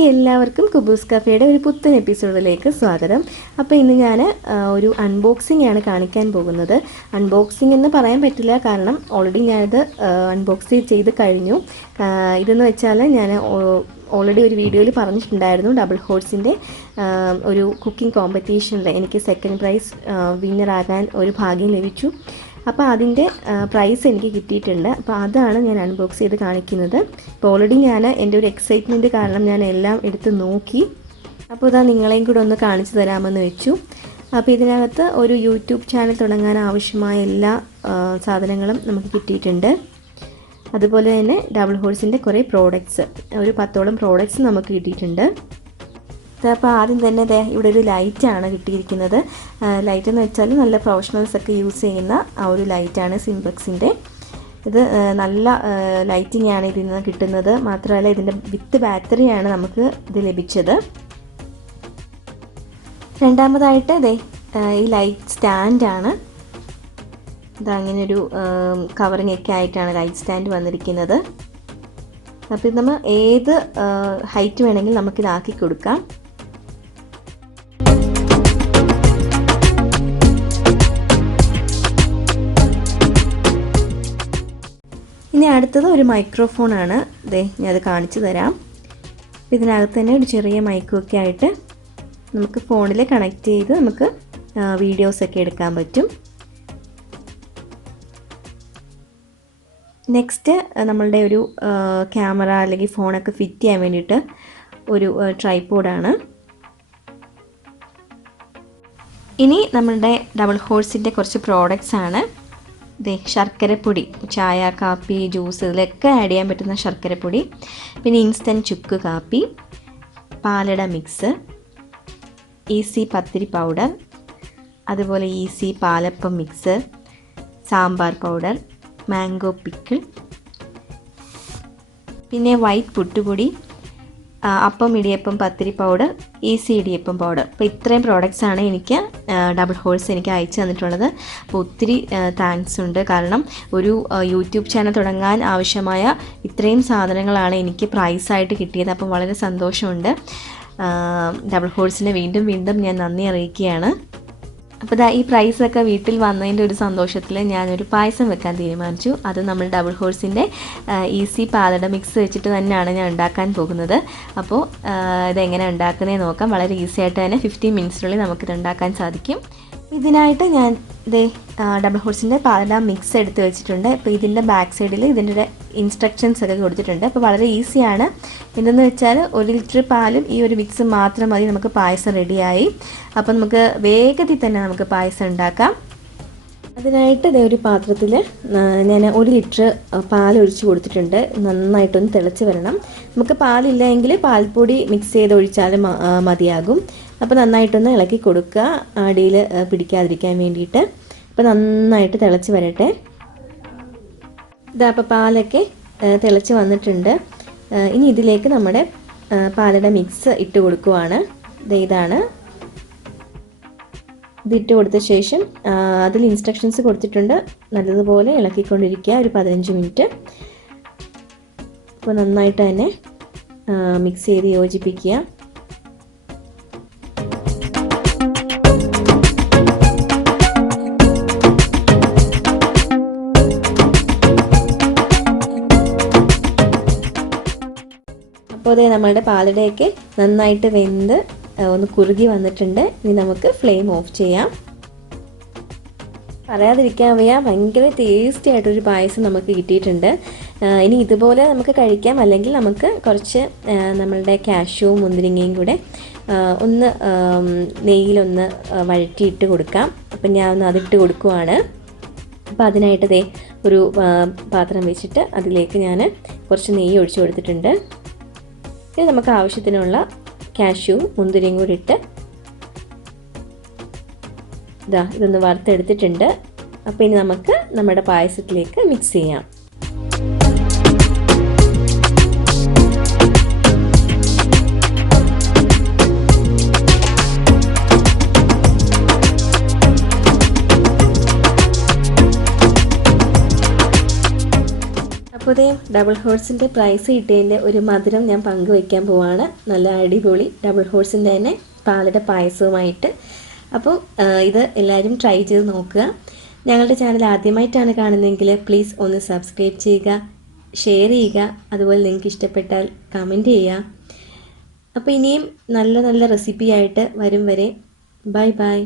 Hi, എല്ലാവർക്കും കുബൂസ് കഫേയുടെ ഒരു പുത്തൻ എപ്പിസോഡിലേക്ക് സ്വാഗതം. അപ്പോൾ ഇന്ന് ഞാൻ ഒരു അൺബോക്സിംഗ് ആണ് കാണിക്കാൻ പോകുന്നത്. അൺബോക്സിംഗ് എന്ന് പറയാൻ പറ്റില്ല, കാരണം ഓൾറെഡി ഞാനത് അൺബോക്സ് ചെയ്ത് കഴിഞ്ഞു. ഇതെന്ന് വെച്ചാൽ ഞാൻ ഓൾറെഡി ഒരു വീഡിയോയിൽ പറഞ്ഞിട്ടുണ്ടായിരുന്നു, ഡബിൾ ഹോഴ്സിൻ്റെ ഒരു കുക്കിംഗ് കോമ്പറ്റീഷനിൽ എനിക്ക് സെക്കൻഡ് പ്രൈസ് വിന്നറാകാൻ ഒരു ഭാഗ്യം ലഭിച്ചു. അപ്പോൾ അതിൻ്റെ പ്രൈസ് എനിക്ക് കിട്ടിയിട്ടുണ്ട്. അപ്പോൾ അതാണ് ഞാൻ അൺബോക്സ് ചെയ്ത് കാണിക്കുന്നത്. ഇപ്പോൾ ഓൾറെഡി ഞാൻ എൻ്റെ ഒരു എക്സൈറ്റ്മെൻറ്റ് കാരണം ഞാൻ എല്ലാം എടുത്ത് നോക്കി. അപ്പോൾ ഇതാ നിങ്ങളെയും കൂടെ ഒന്ന് കാണിച്ചു തരാമെന്ന് വെച്ചു. അപ്പോൾ ഇതിനകത്ത് ഒരു യൂട്യൂബ് ചാനൽ തുടങ്ങാൻ ആവശ്യമായ എല്ലാ സാധനങ്ങളും നമുക്ക് കിട്ടിയിട്ടുണ്ട്. അതുപോലെ തന്നെ ഡബിൾ ഹോഴ്സിൻ്റെ കുറേ പ്രോഡക്റ്റ്സ്, ഒരു 10ഓളം പ്രോഡക്റ്റ്സ് നമുക്ക് കിട്ടിയിട്ടുണ്ട്. അപ്പോൾ ആദ്യം തന്നെ ഇവിടെ ഒരു ലൈറ്റാണ് കിട്ടിയിരിക്കുന്നത്. ലൈറ്റ് എന്ന് വെച്ചാൽ നല്ല പ്രൊഫഷണൽസൊക്കെ യൂസ് ചെയ്യുന്ന ആ ഒരു ലൈറ്റാണ് സിംപ്ലക്സിൻ്റെ. ഇത് നല്ല ലൈറ്റിംഗ് ആണ് ഇതിൽ നിന്ന് കിട്ടുന്നത്. മാത്രമല്ല ഇതിൻ്റെ വിത്ത് ബാറ്ററിയാണ് നമുക്ക് ഇത് ലഭിച്ചത്. രണ്ടാമതായിട്ട് ഈ ലൈറ്റ് സ്റ്റാൻഡാണ്. ഇതങ്ങനെയൊരു കവറിങ് ഒക്കെ ആയിട്ടാണ് ലൈറ്റ് സ്റ്റാൻഡ് വന്നിരിക്കുന്നത്. അപ്പോൾ ഇത് നമ്മൾ ഏത് ഹൈറ്റ് വേണമെങ്കിൽ നമുക്കിതാക്കി കൊടുക്കാം. ഇനി അടുത്തത് ഒരു മൈക്രോഫോണാണ്. ഞാനത് കാണിച്ചു തരാം. ഇതിനകത്ത് തന്നെ ഒരു ചെറിയ മൈക്കൊക്കെ ആയിട്ട് നമുക്ക് ഫോണിൽ കണക്ട് ചെയ്ത് നമുക്ക് വീഡിയോസൊക്കെ എടുക്കാൻ പറ്റും. നെക്സ്റ്റ് നമ്മളുടെ ഒരു ക്യാമറ അല്ലെങ്കിൽ ഫോണൊക്കെ ഫിറ്റ് ചെയ്യാൻ വേണ്ടിയിട്ട് ഒരു ട്രൈപോഡാണ്. ഇനി നമ്മളുടെ ഡബിൾ ഹോഴ്സിൻ്റെ കുറച്ച് പ്രോഡക്റ്റ്സ് ആണ്. ശർക്കരപ്പൊടി, ചായ, കാപ്പി, ജ്യൂസ് ഇതിലൊക്കെ ആഡ് ചെയ്യാൻ പറ്റുന്ന ശർക്കരപ്പൊടി. പിന്നെ ഇൻസ്റ്റൻറ്റ് ചുക്ക് കാപ്പി, പാലട മിക്സ്, ഈസി പത്തിരി പൗഡർ, അതുപോലെ easy palappam mix, sambar powder, mango pickle, പിന്നെ വൈറ്റ് പുട്ടുപൊടി, അപ്പം ഇടിയപ്പം പത്തിരി പൗഡർ, ഈസി ഇടിയപ്പം പൗഡർ. അപ്പോൾ ഇത്രയും പ്രോഡക്റ്റ്സാണ് എനിക്ക് ഡബിൾ ഹോഴ്സ് എനിക്ക് അയച്ചു തന്നിട്ടുള്ളത്. അപ്പോൾ ഒത്തിരി താങ്ക്സ് ഉണ്ട്. കാരണം ഒരു യൂട്യൂബ് ചാനൽ തുടങ്ങാൻ ആവശ്യമായ ഇത്രയും സാധനങ്ങളാണ് എനിക്ക് പ്രൈസായിട്ട് കിട്ടിയത്. അപ്പം വളരെ സന്തോഷമുണ്ട്. ഡബിൾ ഹോഴ്സിനെ വീണ്ടും വീണ്ടും ഞാൻ നന്ദി അറിയിക്കുകയാണ്. അപ്പോൾ ഈ പ്രൈസൊക്കെ വീട്ടിൽ വന്നതിൻ്റെ ഒരു സന്തോഷത്തിൽ ഞാനൊരു പായസം വെക്കാൻ തീരുമാനിച്ചു. അത് നമ്മൾ ഡബിൾ ഹോഴ്സിൻ്റെ ഈസി പാലട മിക്സ് വെച്ചിട്ട് തന്നെയാണ് ഞാൻ ഉണ്ടാക്കാൻ പോകുന്നത്. അപ്പോൾ ഇതെങ്ങനെ ഉണ്ടാക്കുന്നതെന്ന് നോക്കാം. വളരെ ഈസി ആയിട്ട് തന്നെ 15 മിനിറ്റ്സിനുള്ളിൽ നമുക്കിത് ഉണ്ടാക്കാൻ സാധിക്കും. ഇതിനായിട്ട് ഞാൻ ഡബിൾ ഹോഴ്സിൻ്റെ പാലട മിക്സ് എടുത്ത് വെച്ചിട്ടുണ്ട്. അപ്പോൾ ഇതിൻ്റെ ബാക്ക് സൈഡിൽ ഇതിൻ്റെ ഇൻസ്ട്രക്ഷൻസ് ഒക്കെ കൊടുത്തിട്ടുണ്ട്. അപ്പോൾ വളരെ ഈസിയാണ്. എന്തെന്ന് വെച്ചാൽ 1 ലിറ്റർ പാലും ഈ ഒരു മിക്സ് മാത്രം മതി, നമുക്ക് പായസം റെഡിയായി. അപ്പോൾ നമുക്ക് വേഗത്തിൽ തന്നെ നമുക്ക് പായസം ഉണ്ടാക്കാം. അതിനായിട്ട് ഒരു പാത്രത്തിൽ ഞാൻ 1 ലിറ്റർ പാൽ ഒഴിച്ച് കൊടുത്തിട്ടുണ്ട്. നന്നായിട്ടൊന്ന് തിളച്ച് വരണം. നമുക്ക് പാലില്ല എങ്കിൽ പാൽപ്പൊടി മിക്സ് ചെയ്ത് ഒഴിച്ചാലും മതിയാകും. അപ്പോൾ നന്നായിട്ടൊന്ന് ഇളക്കി കൊടുക്കുക, അടിയിൽ പിടിക്കാതിരിക്കാൻ വേണ്ടിയിട്ട്. അപ്പോൾ നന്നായിട്ട് തിളച്ച് വരട്ടെ. അപ്പോൾ പാലൊക്കെ തിളച്ച് വന്നിട്ടുണ്ട്. ഇനി ഇതിലേക്ക് നമ്മുടെ പാലട മിക്സ് ഇട്ട് കൊടുക്കുവാണ്. ഇതാണ്. ഇതിട്ട് കൊടുത്ത ശേഷം അതിൽ ഇൻസ്ട്രക്ഷൻസ് കൊടുത്തിട്ടുണ്ട്. നല്ലതുപോലെ ഇളക്കിക്കൊണ്ടിരിക്കുക ഒരു 15 മിനിറ്റ്. അപ്പോൾ നന്നായിട്ട് തന്നെ മിക്സ് ചെയ്ത് യോജിപ്പിക്കുക. അപ്പോൾ നമ്മളുടെ പാലടയൊക്കെ നന്നായിട്ട് വെന്ത് ഒന്ന് കുറുകി വന്നിട്ടുണ്ട്. ഇനി നമുക്ക് ഫ്ലെയിം ഓഫ് ചെയ്യാം. പറയാതിരിക്കാൻ വയ്യ, ഭയങ്കര ടേസ്റ്റി ആയിട്ടൊരു പായസം നമുക്ക് കിട്ടിയിട്ടുണ്ട്. ഇനി ഇതുപോലെ നമുക്ക് കഴിക്കാം, അല്ലെങ്കിൽ നമുക്ക് കുറച്ച് നമ്മളുടെ കാഷ്യൂവും മുന്തിരിങ്ങയും കൂടെ ഒന്ന് നെയ്യിലൊന്ന് വഴറ്റിയിട്ട് കൊടുക്കാം. അപ്പം ഞാൻ ഒന്ന് അതിട്ട് കൊടുക്കുവാണ്. അപ്പോൾ അതിനായിട്ട് ഒരു പാത്രം വെച്ചിട്ട് അതിലേക്ക് ഞാൻ കുറച്ച് നെയ്യ് ഒഴിച്ചു കൊടുത്തിട്ടുണ്ട്. ഇനി നമുക്ക് ആവശ്യത്തിനുള്ള കാഷ്യൂവും മുന്തിരിയും കൂടി ഇട്ട് ഇതൊന്ന് വറുത്തെടുത്തിട്ടുണ്ട്. അപ്പോൾ ഇനി നമുക്ക് നമ്മുടെ പായസത്തിലേക്ക് മിക്സ് ചെയ്യാം. അപ്പോൾ ഇതേ ഡബിൾ ഹോഴ്സിൻ്റെ പ്രൈസ് കിട്ടിയതിൻ്റെ ഒരു മധുരം ഞാൻ പങ്കുവയ്ക്കാൻ പോവാണ്. നല്ല അടിപൊളി ഡബിൾ ഹോഴ്സിൻ്റെ തന്നെ പാലട പായസവുമായിട്ട്. അപ്പോൾ ഇത് എല്ലാവരും ട്രൈ ചെയ്ത് നോക്കുക. ഞങ്ങളുടെ ചാനൽ ആദ്യമായിട്ടാണ് കാണുന്നതെങ്കിൽ പ്ലീസ് ഒന്ന് സബ്സ്ക്രൈബ് ചെയ്യുക, ഷെയർ ചെയ്യുക, അതുപോലെ നിങ്ങൾക്ക് ഇഷ്ടപ്പെട്ടാൽ കമൻറ്റ് ചെയ്യുക. അപ്പോൾ ഇനിയും നല്ല നല്ല റെസിപ്പി ആയിട്ട് വരും വരെ ബൈ ബൈ.